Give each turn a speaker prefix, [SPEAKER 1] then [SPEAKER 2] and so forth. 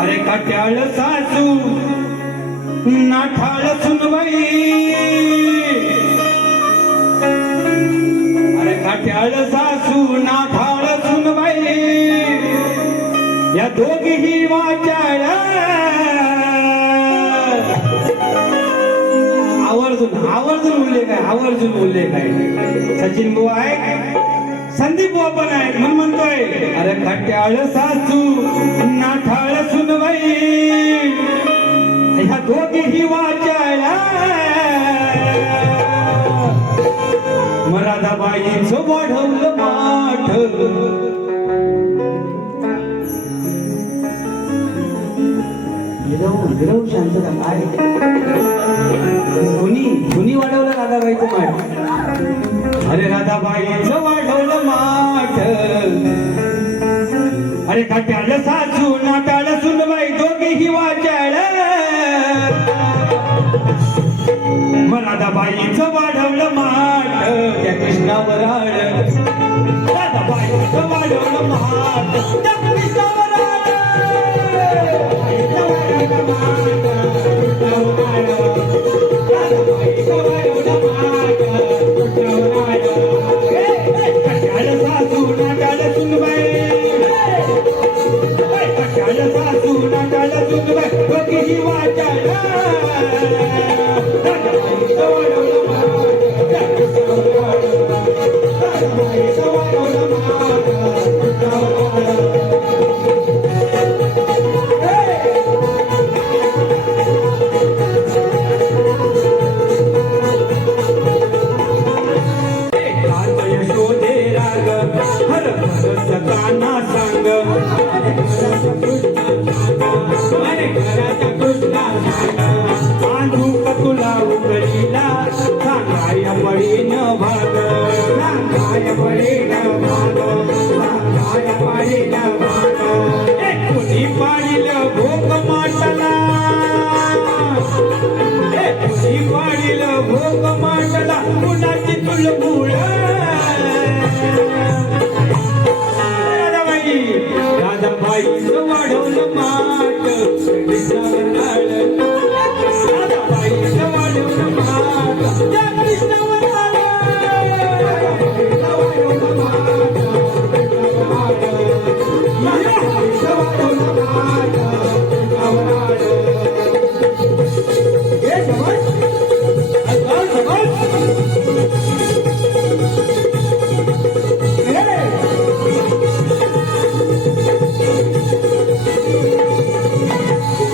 [SPEAKER 1] अरे कट्याळ सासू नाठाळ सुनबाई. अरे कट्याळ सासू नाठाळ सुनबाई. या दोघीही वाचाळ आवर्जून आवर्जून उल्लेख आहे आवर्जून उल्लेख आहे सचिन बुवा आहे संदीप बाबा पण म्हणून म्हणतोय अरे खट्याळ सासू नाठाळ सुनवाई ह्या दोघीही वाचाळ मराठाबाईचं वाढवलं माठ.
[SPEAKER 2] हिरव हिरव शांतता काय? कुणी कुणी वाढवलं दादाबाईचं माठ?
[SPEAKER 1] राधाबाईचं वाढवलं माठ अरे खट्याळ सासू नाटाळ सुनबाई दोघीही वाचाळ. मला राधाबाईचं वाढवलं माठ त्या कृष्णावर आळ. दादाबाईच वाढवलं माठ. पडीन भाग सांगाय पडीन भाग सांगाय पडीन भाग कुणी पाडिल भोग माटला कुणी पाडिल भोग माटला कुणाची तुलबुळ